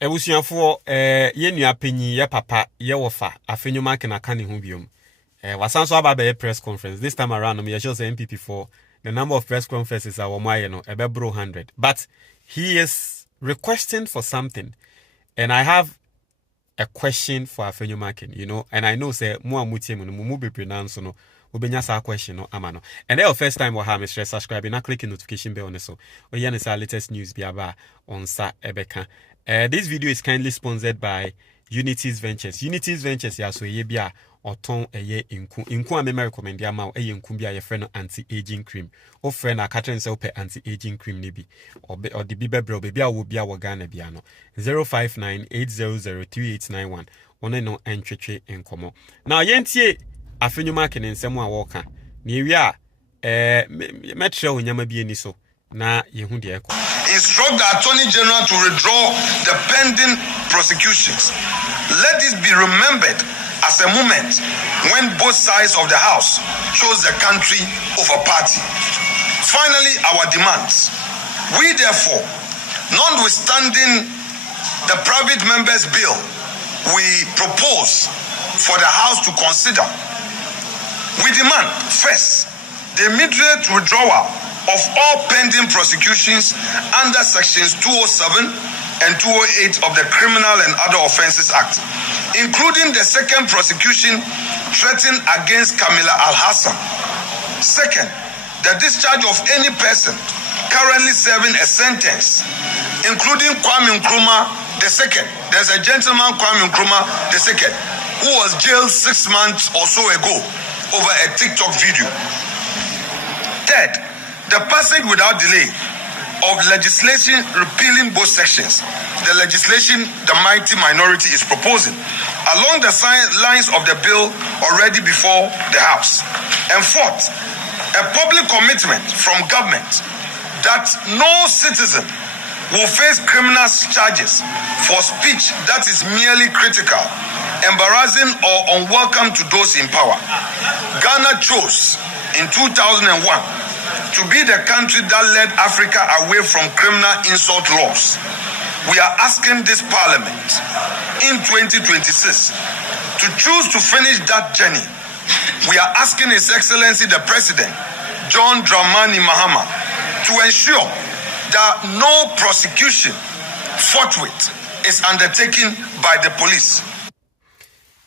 Ebusuafo ye nua panyi ye papa ye wofa Afenyo Markin aka ne ho biom. Wasan so aba be press conference this time around me show say NPP for the number of press conferences are womaye no ebebro 100, but he is requesting for something, and I have a question for Afenyo Markin, you know, and I know say mo amutie mu be pronounce no obenya sa question no amano. And the first time we have me subscribe na click the notification bell on so o yan say latest news bi aba on sa ebeka. This video is kindly sponsored by Unity's Ventures. Unity's Ventures ya so ye bia oton eye inku me recommend ya ma eye nku bia ye friend anti-aging cream. O friend na katren se ope anti-aging cream ni bi. Or the bibe bro be bia wo bia wo Ghana bia no. 0598003891. One no entwetwe enkomo. Now yentie Afenyo Markin nsem a wo ka. Na ewia metre onyama bi eni so. Na yehu de eko. Instruct the Attorney General to withdraw the pending prosecutions. Let this be remembered as a moment when both sides of the House chose the country over party. Finally, our demands. We therefore, notwithstanding the private members' bill, we propose for the House to consider. We demand, first, the immediate withdrawal of all pending prosecutions under sections 207 and 208 of the Criminal and Other Offences Act, including the second prosecution threatened against Camilla Al-Hassan. Second, the discharge of any person currently serving a sentence, including Kwame Nkrumah II. There's a gentleman, Kwame Nkrumah II, who was jailed 6 months or so ago over a TikTok video. Third, the passage without delay of legislation repealing both sections, the legislation the mighty minority is proposing, along the lines of the bill already before the House. And fourth, a public commitment from government that no citizen will face criminal charges for speech that is merely critical, embarrassing, or unwelcome to those in power. Ghana chose in 2001 to be the country that led Africa away from criminal insult laws. We are asking this parliament in 2026 to choose to finish that journey. We are asking His Excellency the President, John Dramani Mahama, to ensure that no prosecution forthwith is undertaken by the police.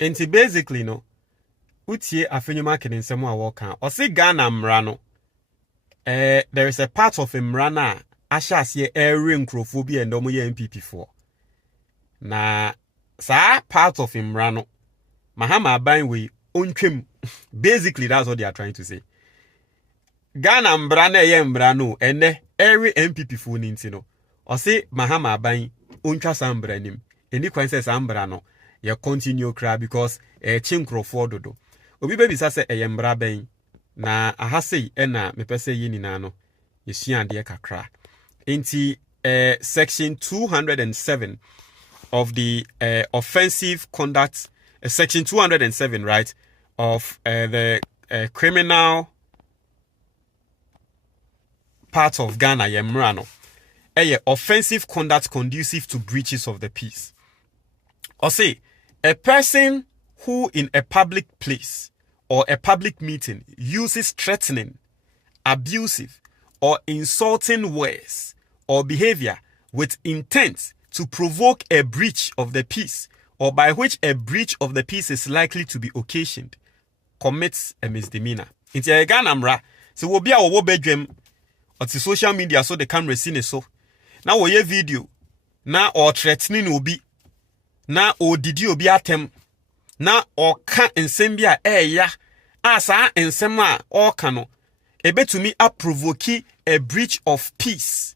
And basically, no, utie Afenyo Markin nsem a wo kan. O se Ghana mra no. There is a part of Imrana Ashas every Nkrophobia and Omoye NPP for. Na sa part of Imrano Mahama buying we untrim. Basically, that's what they are trying to say. Ghana mbrana ye mbrano ene every NPP for nintino. Or say Mahama buying untra sambranim. Any kwanse sambrano ye continue cry because chinkrofodo dodo. Obi baby sase mbra ben. Na ahase ena mepese yinina no yesiande kakra enti section 207 of the offensive conduct section 207 right of the criminal part of Ghana yemrano offensive conduct conducive to breaches of the peace, or say a person who in a public place or a public meeting uses threatening, abusive, or insulting words or behavior with intent to provoke a breach of the peace, or by which a breach of the peace is likely to be occasioned, commits a misdemeanor. Inti ya Ghana mra, se wobi a wo bedwem or to social media so the camera scene so. Na wo ye video, na or threatening obi, na o didi obi atem, na oka nsem bia ya asa nsem a oka no ebetumi aprovoke a breach of peace.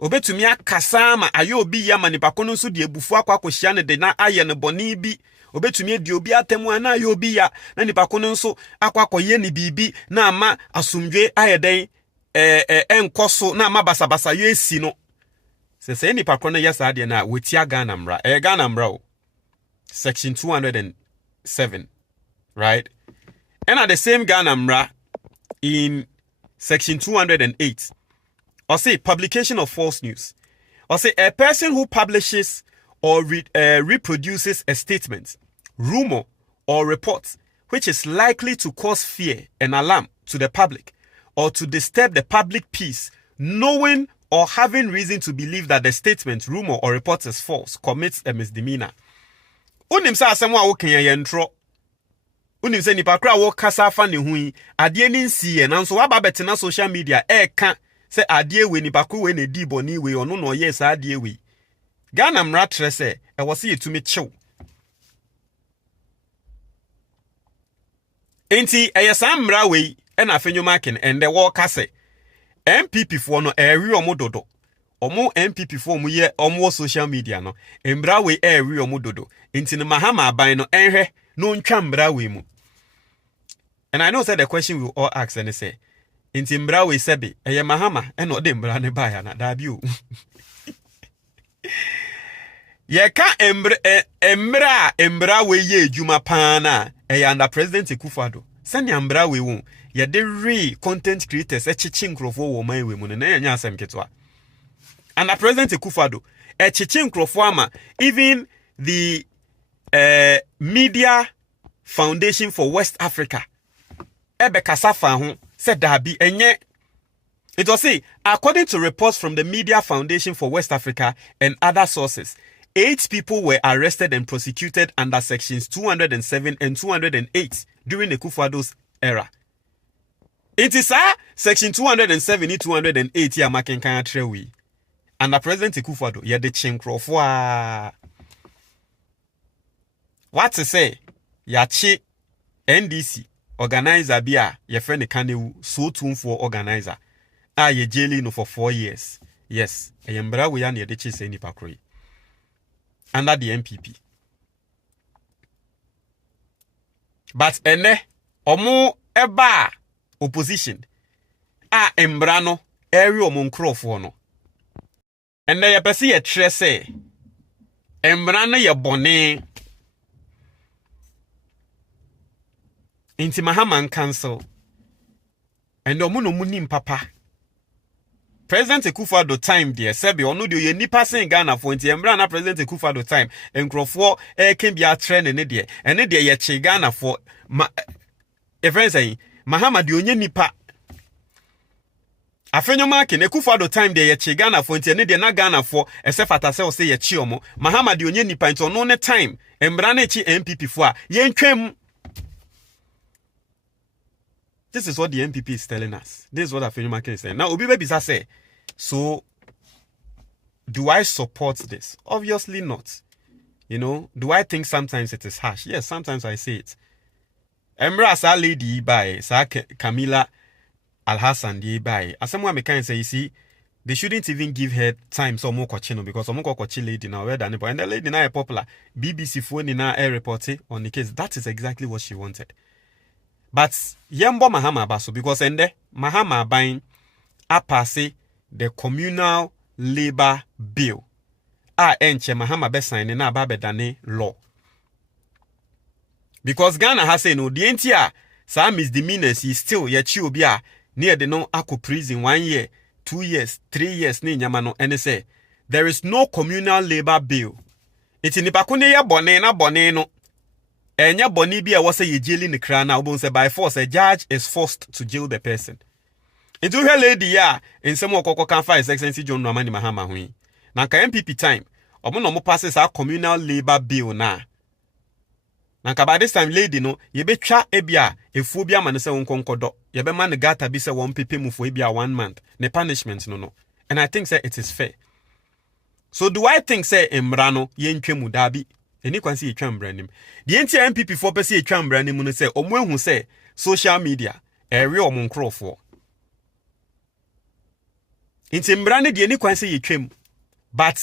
Obetumi akasa ma ayo obi ya manipakono nso de ebufu akwakohia ne de na aye ne boni bi. Obetumi de obi atem ana ayo obi ya na nipakono nso akwakoye ne bibi na ama asumdwe ayeden enkoso na ama basabasa yo esi no. Se nipakono yesa de na wetia Ghana mra. Ghana mra o. Section 207, right? And at the same Ghana mra in section 208, or say publication of false news, or say a person who publishes or reproduces a statement, rumor, or report which is likely to cause fear and alarm to the public or to disturb the public peace, knowing or having reason to believe that the statement, rumor, or report is false, commits a misdemeanor. Unim sa asɛm a wokan yɛ ntro. Unim sɛ nipa kra wo kasa fa ne hui, ade ni nsie nanso waba betena social media ka sɛ ade we nipa kro we na di boni we ɔno no yɛ sa ade we. Ghana mra tre sɛ ɛwɔ sɛ yɛtumi kyew. Enti ɛyɛ sa mra we ɛna Afenyo Markin ɛnde wo kase NPP fo no ɛwi ɔmo dodo. Omo NPP fo mu ye omo social media no mbra we ɛwi ɔmo dodo. Enti no Mahama aban no ɛhwɛ no ntwa mbra we mu. And I know that the question we all ask and say enti mbra we sebe ɛyɛ Mahama ɛna ɔde mbra ne ba ya na da bi o. Ye ka mbra we ye adwuma pa na ɛyɛ under President Akufo-Addo. Send mbra we won ye de re content creators echichi nkrofo wo man we mu na nya asem ketwa. And the President Akufo-Addo echichi nkrofo ama even the Media Foundation for West Africa ebe kasafa ho said dabi enye. It was say according to reports from the Media Foundation for West Africa and other sources, 8 people were arrested and prosecuted under sections 207 and 208 during the Akufo-Addo's era. It is section 207 and 208 ya making kan atrewi. And the President Akufo-Addo ye de chinkrofo what to say yachi NDC organizer bia ye friend kanewu so tunfo organizer ye jailing no for 4 years. Yes, mbra we ya na ye de chi say nipa kroi under the NPP. But ene omo eba opposition mbra no eri omo nkrofo no ene ye pese ye tre say mbra no ye bone inti Mahama cancel and omo no munim papa. President Akufo-Addo time there sebi ono de ye nipa sen Ghana for nti mbra na President Akufo-Addo time nkrofo can be a trend ne de ene de ye che Ghana for e friend say Mahama de onye nipa Afenyo Markin Akufo-Addo time de ye che Ghana for nti ene de na Ghana for esefata se o se ye che omo Mahama de onye nipa nti ono ne time mbra na chi NPP for a ye ntwam. This is what the NPP is telling us. This is what Afenyo Markin is saying. Now, Obi Bisa say, so do I support this? Obviously not. You know, do I think sometimes it is harsh? Yes, sometimes I say it. Emra sa lady by sa Camila Al-Hassan di by. As someone me can say, you see, they shouldn't even give her time so more coaching because some coaching lady now where than and the lady now popular BBC phone in air reporting on the case. That is exactly what she wanted. But yembo Mahama baso because ende Mahama buying a passe the communal labor bill. Enche Mahama be sign na ba bedane law. Because Ghana has said no the entire some misdemeanors is still ye chi obi a near the no ako prison 1 year, 2 years, 3 years ni nyama no and say there is no communal labor bill. Iti nipa kune ya bone na bone no. Enya boni bi a wasa ye jailing the kra na obon say by force a judge is forced to jail the person. Into her lady ya in some okoko kan fa excellency John Normani Mahama hui. Na ka NPP time omo no mo passes our communal labor bill na. Na ka by this time lady no ye betwa ebia efu bia ma ne se wonkonkodo. Ye be man gata bi se won pepe mu for ebia 1 month. Ne punishment no. And I think say it is fair. So do I think say emra no ye ntwemu dabi? Any kwansi etwa mbranim. The NPP for pese etwa mbranim no say omo ehu say social media ere omo nkrofo. Inti mbrane de any kwansi etwam. But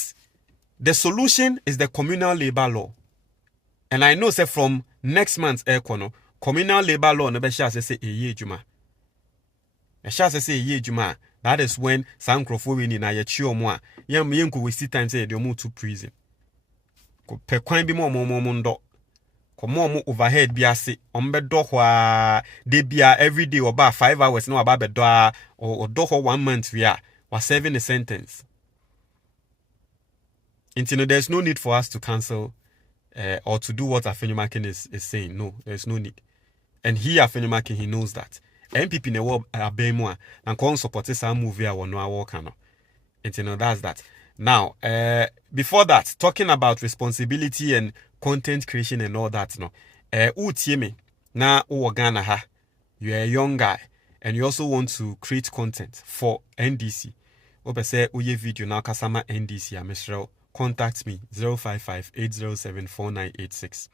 the solution is the communal labor law. And I know say from next month's ekono communal labor law no be sha say eye adwuma. E sha say eye adwuma. That is when some nkrofo we ni na ye chi omo a yam yenko we see time say de omo to prison. Pe kwan bi mo ndo komo overhead bi ase ombe do ho a de bia every day oba 5 hours na oba be do a o do ho 1 month we are was serving a sentence. there's no need for us to cancel or to do what Afenyo Markin is saying. No, there's no need. And he, Afenyo Markin, he knows that. NPP ne wo abemwa and kon support some movie a wono awok ano. That's that. Now, before that, talking about responsibility and content creation and all that, no. Utieme na uwa Ghana ha. You're a young guy and you also want to create content for NDC. Ope say uye video na kasama NDC a Mr. Contact me 055-807-4986.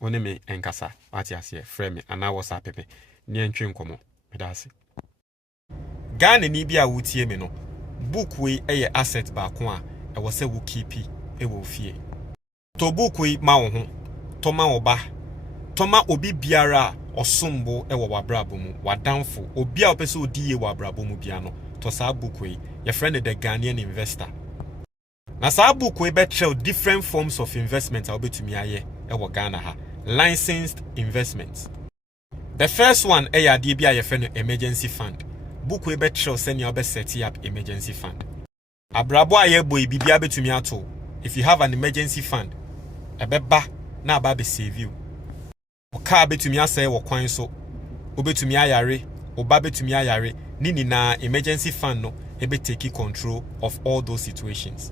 One me enkasa wati asiye frame ana WhatsApp pepe ni entwe nkomo medase. Ghana ni bia wutie me no book we eye asset ba ko a e wo se wo keep e wo fie. To book we ma wo ho to ma wo ba to ma obi biara osombo e wo wabrabo mu wadanfo obi a opese odiye wabrabo mu bia no to sa book we your friend the Ghanaian investor. Na sa book we be show different forms of investment a obetumi aye e wo Ghana ha. Licensed investments. The first one is a emergency fund. Book we bet show send you set up emergency fund. Abrabo aye boy bibia betumi ato. If you have an emergency fund, ebeba na aba be save you. Oka betumi asay wo kwan so. Obetumi ayare, oba betumi ayare. Nini na emergency fund no ebe take control of all those situations.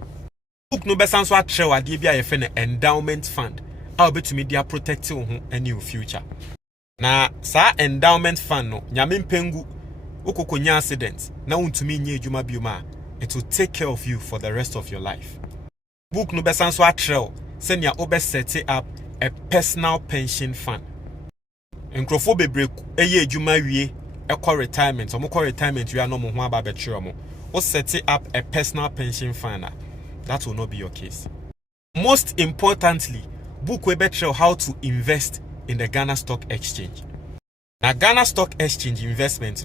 Book no besan so atrew ade bia ye endowment fund. How be to media protect you and your future. Na sa endowment fund no nyame mpengu ukokonya accident na untumi nye adwuma bioma it will take care of you for the rest of your life. Book no besan so atrel senya obe set up a personal pension fund. Nkrofo bebre eye adwuma wie ekọ retirement omukọ retirement we no mo ho aba betwe omo o set up a personal pension fund. That will not be your case. Most importantly, book we show how to invest in the Ghana Stock Exchange. Now, Ghana Stock Exchange investment,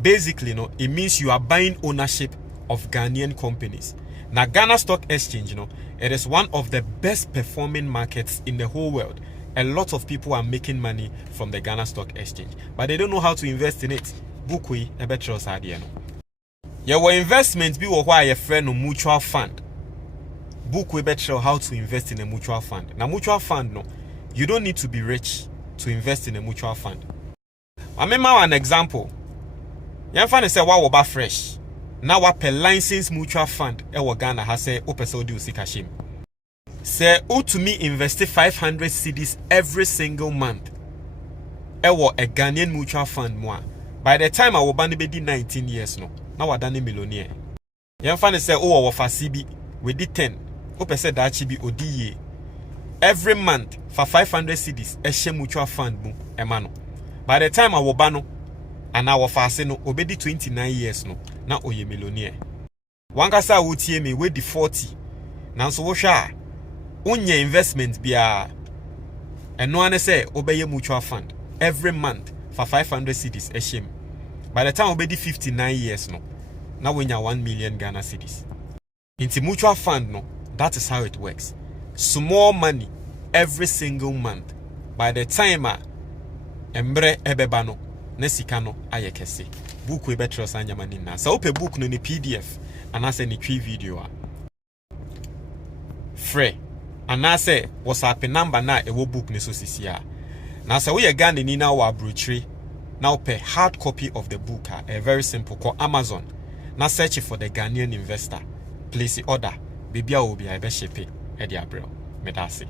basically, it means you are buying ownership of Ghanaian companies. Now, Ghana Stock Exchange, it is one of the best performing markets in the whole world. A lot of people are making money from the Ghana Stock Exchange, but they don't know how to invest in it. Book we show idea. Your investments be why a friend or mutual fund. Book we show how to invest in a mutual fund. Now, mutual fund, you don't need to be rich to invest in a mutual fund. I remember an example. You find say wa woba fresh. Now what per license mutual fund e Ghana has say opese odi usikashim. Say to me invest 500 cedis every single month. E a Ghanaian mutual fund moi. By the time I will be 19 years no. Now I done a millionaire. You find say wa for CB we did 10. Opese that chibi odi every month for 500 cedis a mutual fund boom emano. By the time I will bano and our fast no obedi 29 years no na oye millionaire. Wankasa wutie me we di 40. Nanso wo hwa onye investment bia eno ane say obeye mutual fund every month for 500 cedis a shame. By the time obedi 59 years no na wenya 1 million Ghana cedis. Into mutual fund no, that is how it works. Small money every single month. By the time embre ebebano nesikano ayekese. Book we better sanya manina. So open book no ni PDF and I say ni tree video free. And I say WhatsApp number na ewo book ni so sisia. Na say we Ghana ni na wa brochure. Now pay hard copy of the book a very simple called Amazon. Now search for the Ghanaian investor. Place the order. Baby will be a best shape. Eddie Abreu. Medasi.